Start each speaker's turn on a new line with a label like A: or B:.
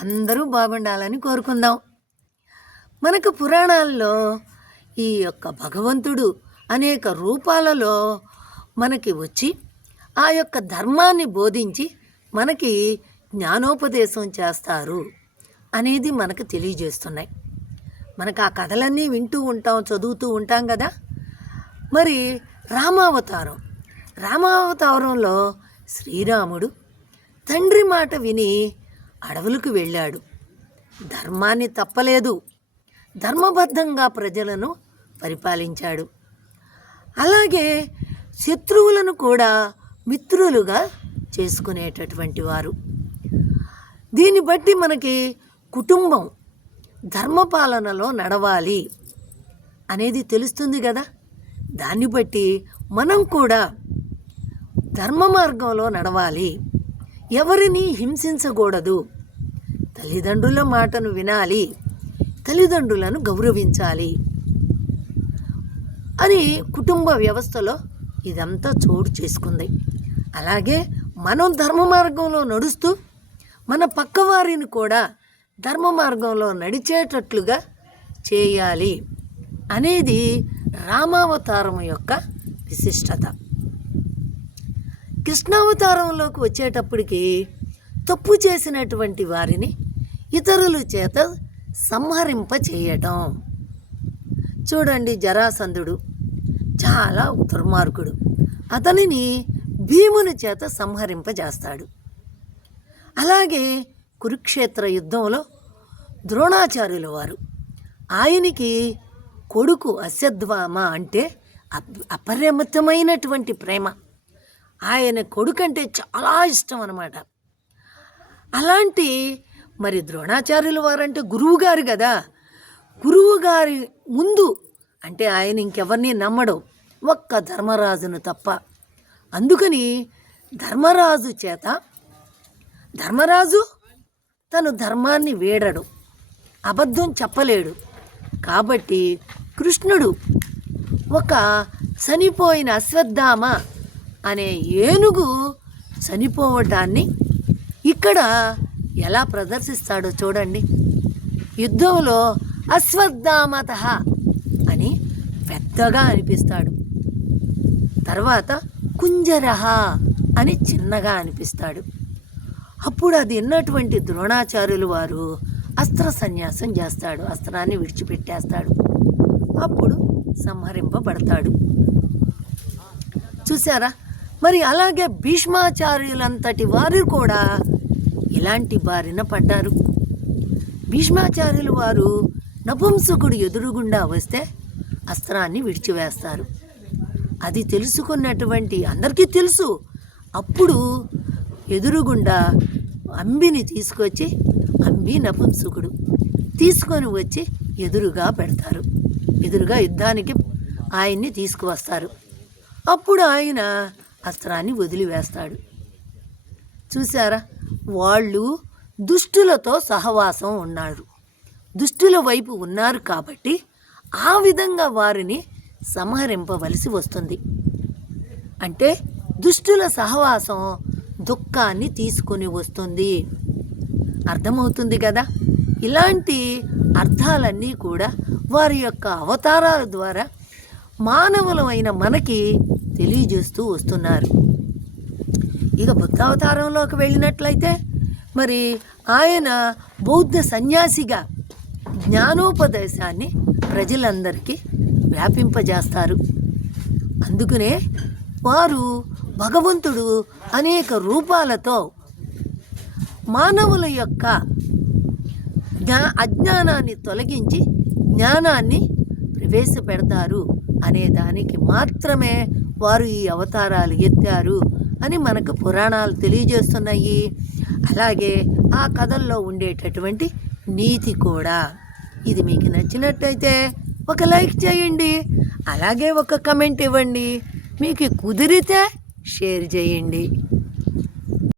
A: అందరూ బాగుండాలని కోరుకుందాం. మనకు పురాణాల్లో ఈ యొక్క భగవంతుడు అనేక రూపాలలో మనకి వచ్చి ఆ యొక్క ధర్మాన్ని బోధించి మనకి జ్ఞానోపదేశం చేస్తారు అనేది మనకు తెలియజేస్తున్నాయి. మనకు ఆ కథలన్నీ వింటూ ఉంటాం చదువుతూ ఉంటాం కదా. మరి రామావతారం. రామావతారంలో శ్రీరాముడు తండ్రి మాట విని అడవులకు వెళ్ళాడు. ధర్మాన్ని తప్పలేదు. ధర్మబద్ధంగా ప్రజలను పరిపాలించాడు. అలాగే శత్రువులను కూడా మిత్రులుగా చేసుకునేటటువంటి వారు. దీన్ని బట్టి మనకి కుటుంబం ధర్మపాలనలో నడవాలి అనేది తెలుస్తుంది కదా. దాన్ని బట్టి మనం కూడా ధర్మ మార్గంలో నడవాలి. ఎవరిని హింసించకూడదు. తల్లిదండ్రుల మాటను వినాలి. తల్లిదండ్రులను గౌరవించాలి. అది కుటుంబ వ్యవస్థలో ఇదంతా చోటు చేసుకుంది. అలాగే మనం ధర్మ మార్గంలో నడుస్తూ మన పక్కవారిని కూడా ధర్మ మార్గంలో నడిచేటట్లుగా చేయాలి అనేది రామావతారం యొక్క విశిష్టత. కృష్ణావతారంలోకి వచ్చేటప్పటికి తప్పు చేసినటువంటి వారిని ఇతరుల చేత సంహరింప చేయటం చూడండి జరాసంధుడు చాలా దుర్మార్గుడు అతనిని భీముని చేత సంహరింపజేస్తాడు. అలాగే కురుక్షేత్ర యుద్ధంలో ద్రోణాచార్యుల వారు ఆయనకి కొడుకు అశ్వత్థామ అంటే అప్- అపరిమితమైనటువంటి ప్రేమ. ఆయన కొడుకు అంటే చాలా ఇష్టం అనమాట అలాంటి మరి ద్రోణాచార్యుల వారంటే గురువు గారు కదా. గురువు గారి ముందు అంటే ఆయన ఇంకెవరిని నమ్మడు. ఒక్క ధర్మరాజును తప్ప. అందుకని ధర్మరాజు చేత ధర్మరాజు తను ధర్మాన్ని వేడడు. అబద్ధం చెప్పలేడు. కాబట్టి కృష్ణుడు ఒక చనిపోయిన అశ్వత్థామ అనే ఏనుగు చనిపోవటాన్ని ఇక్కడ ఎలా ప్రదర్శిస్తాడో చూడండి. యుద్ధంలో అశ్వత్థామత అని పెద్దగా అనిపిస్తాడు. తర్వాత కుంజరహ అని చిన్నగా అనిపిస్తాడు. అప్పుడు అది విన్నటువంటి ద్రోణాచార్యులు వారు అస్త్ర సన్యాసం చేస్తాడు. అస్త్రాన్ని విడిచిపెట్టేస్తాడు. అప్పుడు సంహరింపబడతాడు. చూసారా మరి అలాగే భీష్మాచార్యులంతటి వారు కూడా ఇలాంటి బారిన పడ్డారు. భీష్మాచార్యులు వారు నపుంసకుడు ఎదురుగుండా వస్తే అస్త్రాన్ని విడిచివేస్తారు. అది తెలుసుకున్నటువంటి అందరికీ తెలుసు. అప్పుడు ఎదురుగుండా అంబిని తీసుకొచ్చి అంబి నపుంసకుడు తీసుకొని వచ్చి ఎదురుగా పెడతారు. ఎదురుగా యుద్ధానికి ఆయన్ని తీసుకువస్తారు. అప్పుడు ఆయన అస్త్రాన్ని వదిలివేస్తాడు. చూసారా వాళ్ళు దుష్టులతో సహవాసం ఉన్నారు. దుష్టుల వైపు ఉన్నారు కాబట్టి ఆ విధంగా వారిని సంహరింపవలసి వస్తుంది. అంటే దుష్టుల సహవాసం దుఃఖాన్ని తీసుకొని వస్తుంది. అర్థమవుతుంది కదా? ఇలాంటి అర్థాలన్నీ కూడా వారి యొక్క అవతారాల ద్వారా మానవులమైన మనకి తెలియజేస్తూ వస్తున్నారు. ఇక బుద్ధావతారంలోకి వెళ్ళినట్లయితే మరి ఆయన బౌద్ధ సన్యాసిగా జ్ఞానోపదేశాన్ని ప్రజలందరికీ వ్యాపింపజేస్తారు. అందుకనే వారు భగవంతుడు అనేక రూపాలతో మానవుల యొక్క జ్ఞా అజ్ఞానాన్ని తొలగించి జ్ఞానాన్ని ప్రవేశపెడతారు అనే దానికి మాత్రమే వారు ఈ అవతారాలు ఎత్తారు అని మనకు పురాణాలు తెలియజేస్తున్నాయి. అలాగే ఆ కథల్లో ఉండేటటువంటి నీతి కూడా. ఇది మీకు నచ్చినట్టయితే ఒక లైక్ చేయండి. అలాగే ఒక కమెంట్ ఇవ్వండి. మీకు కుదిరితే షేర్ చేయండి.